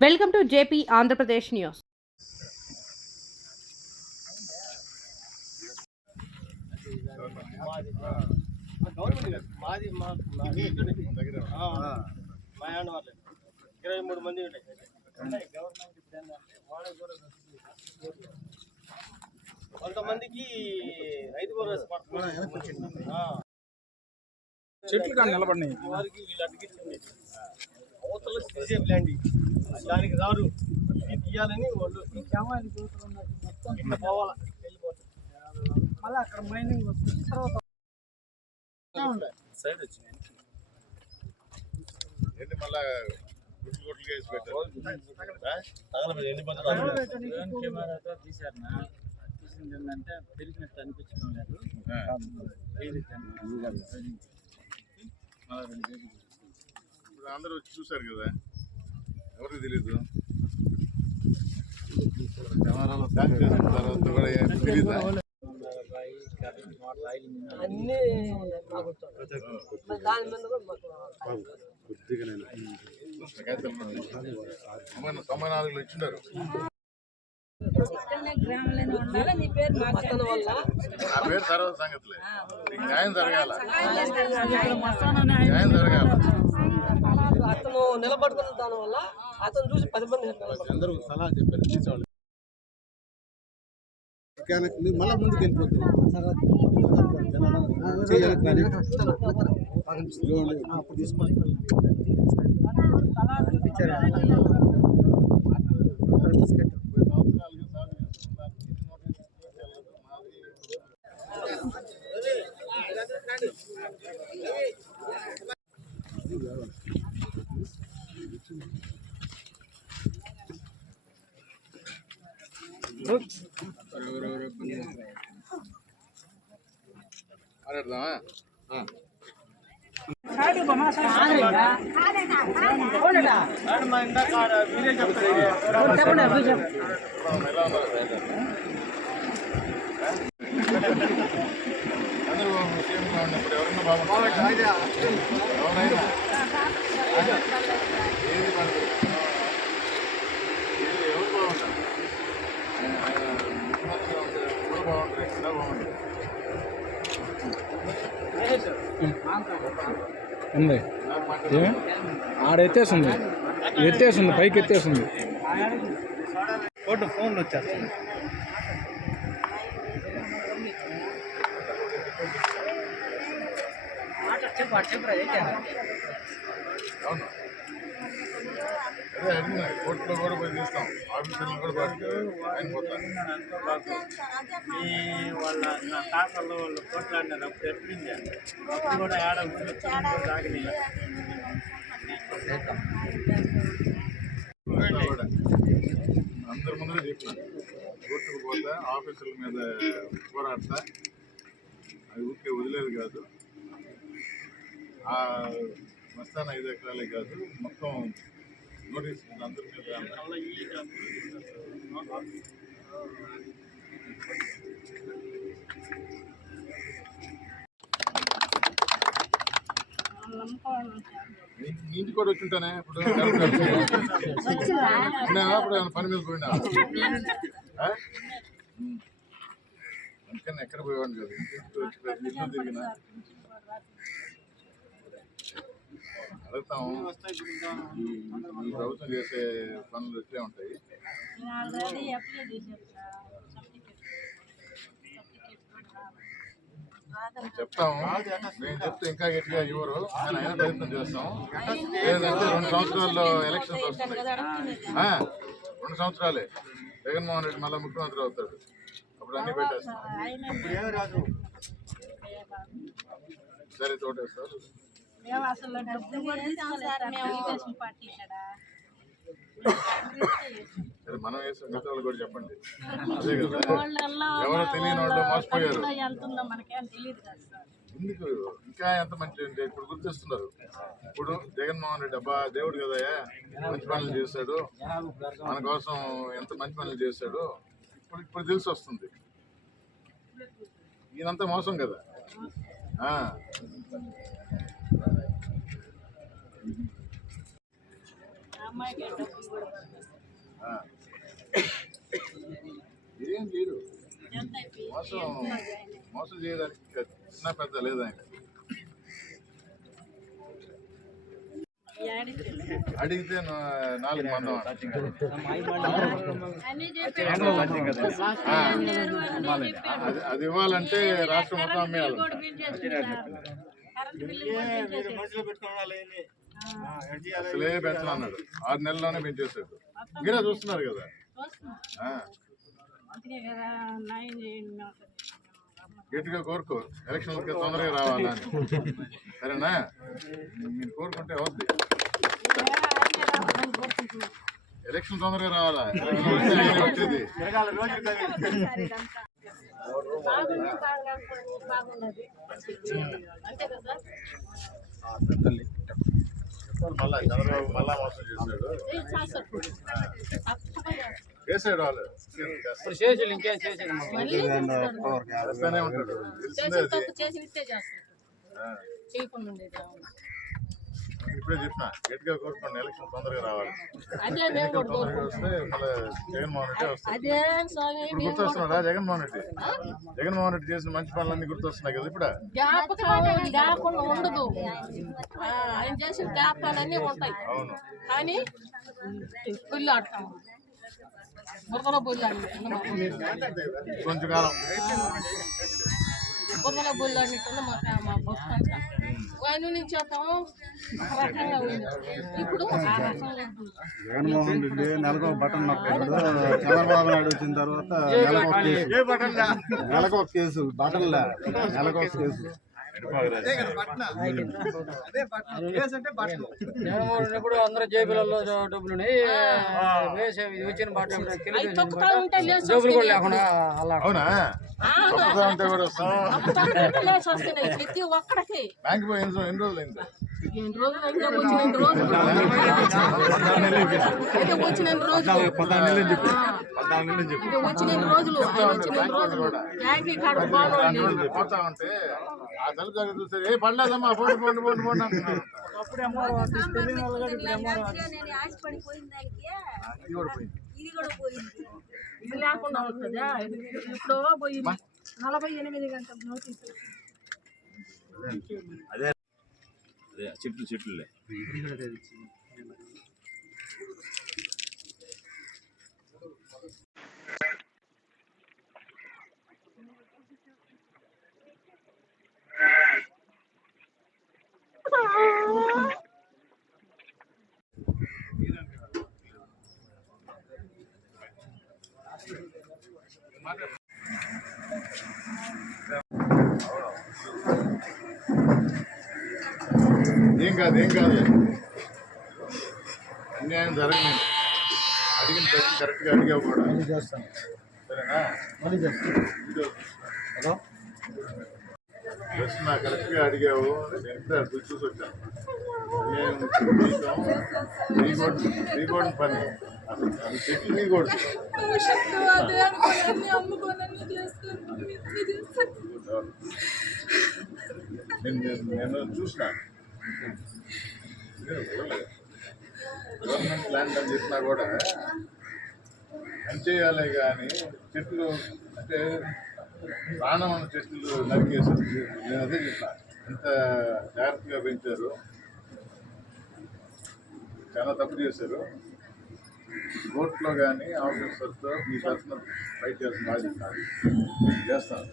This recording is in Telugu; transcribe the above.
Welcome to JP Andhra Pradesh news. మాది ఇరవై మూడు కొంతమందికి రైతు భరోసా చెట్లు కానీ నిలబడినాయి. వారికి వీళ్ళు అవతల తీసే ప్లాంట్ దానికి రారు. ఇది తీయాలని వాళ్ళు ఇట్లా పోవాలా. వెళ్ళిపోతారు మళ్ళీ అక్కడ మైనింగ్ వస్తుంది. తర్వాత సైడ్ ఏంటి మళ్ళా కెమెరాతో తీశారు నా. తీసింది ఏంటంటే పెరిగినట్టు అనిపించడం లేదు. ఇప్పుడు అందరూ వచ్చి చూశారు కదా. ఎవరికి తెలీదు? తర్వాత కూడా తెలీదా. తొంభై నాలుగులో ఇచ్చిండారు. ఆ పేరు తర్వాత సంగతిలే. న్యాయం జరగాల. న్యాయం జరగాల. అతను నిలబడుకున్న దాని వల్ల అతను చూసి పది మంది. అందరూ సలహా చెప్పారు తీసేవాళ్ళు. మళ్ళీ ముందుకు వెళ్ళిపోతుంది చేయాలి కానీ. అప్పుడు తీసుకోండి. ఎవరన్నా బాగుంటారా ఎవరైనా ఏది పడదు ఉంది. నాకు ఏమి? ఆడ ఎత్తేసింది. ఎత్తేసింది పైకి ఎత్తేసింది. ఫోన్లు వచ్చేస్తుంది. అవును. అదే అడిగినా కోర్టులో కూడా పోయి తీస్తాం ఆఫీసర్లు కూడా పట్టుకు ఆయన పోతాను ఈ వాళ్ళ నా తాతల్లో వాళ్ళు కొట్లాడినారు అప్పుడు ఎట్లుంది అప్పుడు కూడా ఆడ తాగలి అందరి ముందు చెప్పాను కోర్టుకు పోతా ఆఫీసుల మీద పోరాడతా. అది ఊరికే వదిలేదు కాదు. ఆ మస్తాన్ ఐదు ఎకరాలే కాదు మొత్తం నోటీస్ అందరి మీద. ఇంటికి కూడా వచ్చింటానే? ఇప్పుడు ఇప్పుడు పని మీద పోయినా. అందుకని ఎక్కడ పోయేవాడిని కాదు. ఇల్లు తిరిగినా. అడుగుతాం. ఈ ఈ ప్రభుత్వం చేసే పనులు ఎట్లే ఉంటాయి. చెప్తాం. మేము చెప్తే ఇంకా గట్టిగా ఇవ్వరు. కానీ అయినా ప్రయత్నం చేస్తాం. లేదంటే రెండు సంవత్సరాల్లో ఎలక్షన్స్ వస్తున్నాయి. ఆ, రెండు సంవత్సరాలే. జగన్మోహన్ రెడ్డి మళ్ళీ ముఖ్యమంత్రి అవుతాడు. అప్పుడు అన్ని పెట్టేస్తాం. సరే తోటేస్తారు. మేము అసలు డబ్బులు కూడా తీసుకోలేదు సార్ తెలుగుదేశం పార్టీ కదా సరే మనం వేసిన కూడా చెప్పండి. అదే కదా. ఎవరో తెలియని వాళ్ళు మోసపోయారు. ఖర్చులో ఎంత ఉందో మనకేం తెలియదు కదా సార్. ఎందుకు? ఇంకా ఎంత మంచి ఇప్పుడు గుర్తిస్తున్నారు. ఇప్పుడు జగన్మోహన్ రెడ్డి అబ్బా దేవుడు కదయ్యా మంచి పనులు చేశాడు. మన కోసం ఎంత మంచి పనులు చేశాడు. ఇప్పుడు ఇప్పుడు తెలిసి వస్తుంది. ఈయనంతా మోసం కదా. ఏం చేయరు మోసం మోసం చేయడానికి చిన్న పెద్ద లేదు ఆయన అడిగితే నాలుగు మందం అది అది ఇవ్వాలంటే రాష్ట్రం మొత్తం అమ్మేయాలి. అసలే పెంచనన్నాడు ఆరు నెలల్లోనే పెంచేసాడు మీరే చూస్తున్నారు కదా. గట్టిగా కోరుకో. ఎలక్షన్లకి తొందరగా రావాలా అని. సరేనా? మీరు కోరుకుంటే అవుద్ది. రావాలని. ఎలక్షన్ తొందరగా రావాలా? వచ్చేది. మళ్ళా చంద్రబాబు మళ్ళా మోసం చేశాడు ఏ చేస్తారు తప్పకుండా వేసాడు వాళ్ళు చేసి ఇంకేం చేస్తారు. చేస్తానే ఉంటాడు తెలిసిందే చేయకుండా ఇప్పుడే చెప్పిన గట్టిగా కోరుకోండి ఎలక్షన్ తొందరగా రావాలి. తొందరగా వస్తే మళ్ళీ జగన్మోహన్ రెడ్డి ఇప్పుడు మేము గుర్తొస్తున్నాడా జగన్మోహన్ రెడ్డి? జగన్మోహన్ రెడ్డి చేసిన మంచి పనులన్నీ గుర్తొస్తున్నాయి కదా ఇప్పుడు? అవును. కానీ కొంచెం కాలం. ఆడినట్టు మా మా బస్సు ఆయన నుంచి ఇప్పుడు? జగన్మోహన్ రెడ్డి నెలకు బటన్ నొక్కాడు. చంద్రబాబు నాయుడు వచ్చిన తర్వాత నెలకు ఒక కేసు. నెలకు ఒక కేసు. బటన్లే. నెలకు ఒక కేసు. ఇప్పుడు అందరూ జేబులలో డబ్బులు ఉన్నాయి వేసే వచ్చిన డబ్బులు కూడా. లేకుండా అలా ప్రతి ఒక్కడికి. బ్యాంక్ పోయి ఎన్ని ఎన్ని రోజులు రోజులు అయితే వచ్చిన ఎన్ని రోజులు అయితే వచ్చిన ఎన్ని రోజులు వచ్చిన ఎన్ని రోజులు ఆయన వచ్చిన ఎన్ని రోజులు కాడ పోతా ఉంటే ఆ చూస్తే ఏ పడలేదమ్మా పోండి పోండి పోండి పోండి అంటున్నారు ఇది కూడా పోయింది ఇది కూడా పోయింది ఇది లేకుండా ఉంటుందా నలభై ఎనిమిది గంటల అదే. చెట్లు చెట్లులే. కాదు ఏం కాదు. అన్యాయం జరగని. అడిగిన ప్రతి కరెక్ట్గా అడిగావు కూడా. సరేనా? ఇదో. ప్రశ్న కరెక్ట్గా అడిగావు నేను అటు చూసి వచ్చాను. రీగోడ్ రీగోడ్ పని. అసలు అది చెట్లు రీగోడ్ నేను నేను- నేను చూసిన. గవర్నమెంట్ ల్యాండ్ అని చెప్పినా కూడా పని చేయాలి కానీ చెట్లు అంటే ప్రాణం ఉన్న చెట్లు నరికేసారు నేను అదే చెప్పిన. ఎంత జాగ్రత్తగా పెంచారు? చాలా తప్పు చేశారు. కోర్టులో కానీ ఆఫీసర్తో మీ తరఫున ఫైట్ చేసిన బాధ్యత చేస్తాను.